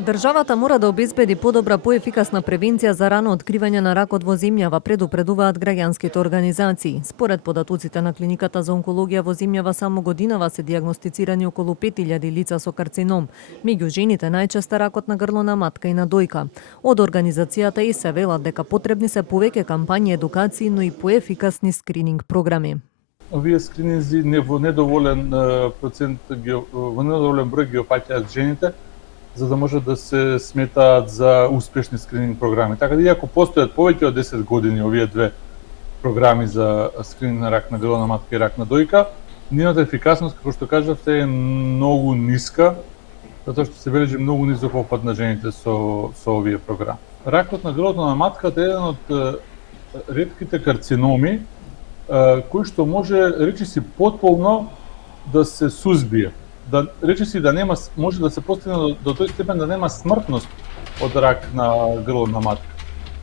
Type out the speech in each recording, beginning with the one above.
Државата мора да обезбеди подобра, поефикасна превенција за рано откривање на ракот во земјава, предупредуваат граѓанските организации. Според податоците на клиниката за онкологија во земјава, само годинава се дијагностицирани околу 5000 лица со карцином. Меѓу жените најчесто ракот на грло на матка и на дојка. Од организацијата и се велат дека потребни се повеќе кампањи, едукации, но и поефикасни скрининг програми. Овие скрининзи во недоволен процент, во недоволен број ги опаќаат жените, за да може да се сметаат за успешни скрининг програми. Така да, иако постојат повеќе од 10 години овие две програми за скрининг на рак на грло на матка и рак на дојка, нивната ефикасност, како што кажавте, е многу ниска, затоа што се бележи многу низок опфат на жените со овие програми. Ракот на грлото на матката е еден од ретките карциноми кој што може речиси потполно да се сузбие. Да речиси да нема, може да се постигне до тој степен да нема смртност од рак на грло на матка.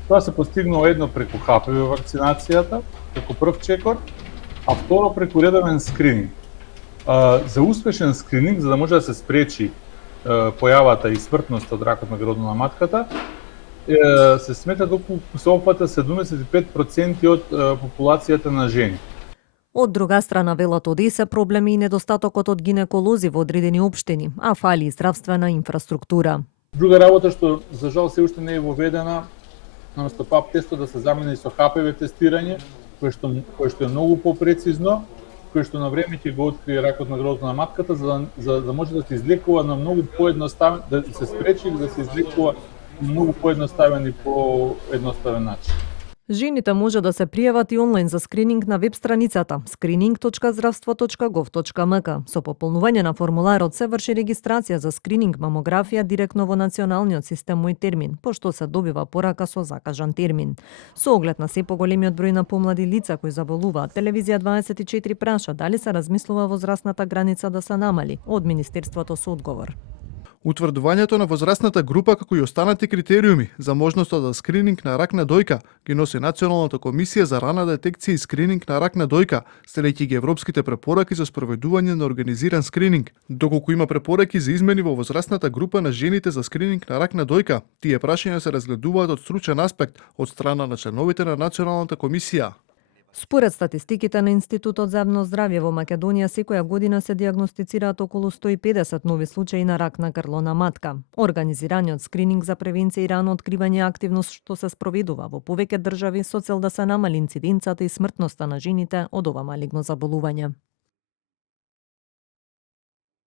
Тоа се постигнува едно преку ХПВ вакцинацијата, како прв чекор, а второ преку редовен скрининг. За успешен скрининг, за да може да се спречи појавата и смртност од ракот на грлото на матката, се смета доколку се опфата 75% од популацијата на жени. Од друга страна, велат од ЕСЕ, проблеми и недостатокот од гинеколози во одредени општини, а фали и здравствена инфраструктура. Друга работа што за жал се уште не е воведена, наместо ПАП тесто да се замени со ХПВ тестирање, кое што е многу попрецизно, кое што на време ќе го открие ракот на грлото на матката, за да може да се излекува на многу поедноставен, да се спречи или да се излекува многу поедноставен и поедноставен начин. Жените може да се пријават и онлайн за скрининг на веб страницата screening.zdravstvo.gov.mk. Со пополнување на формуларот се врши регистрација за скрининг мамографија директно во националниот систем Мој термин, пошто се добива порака со закажан термин. Со оглед на се поголемиот број на помлади лица кои заболуваат, Телевизија 24 праша дали се размислува возрастната граница да се намали. Од Министерството со одговор. Утврдувањето на возрастната група како и останати критериуми за можноста за скрининг на рак на дојка ги носи Националната комисија за рана детекција и скрининг на рак на дојка, следејќи ги европските препораки за спроведување на организиран скрининг. Доколку има препораки за измени во возрастната група на жените за скрининг на рак на дојка, тие прашања се разгледуваат од стручен аспект од страна на членовите на Националната комисија. Според статистиките на Институтот за јавно здравје во Македонија, секоја година се дијагностицираат околу 150 нови случаи на рак на грло на матка. Организираниот скрининг за превенција и рано откривање е активност што се спроведува во повеќе држави со цел да се намали инциденцата и смртноста на жените од ова малигно заболување.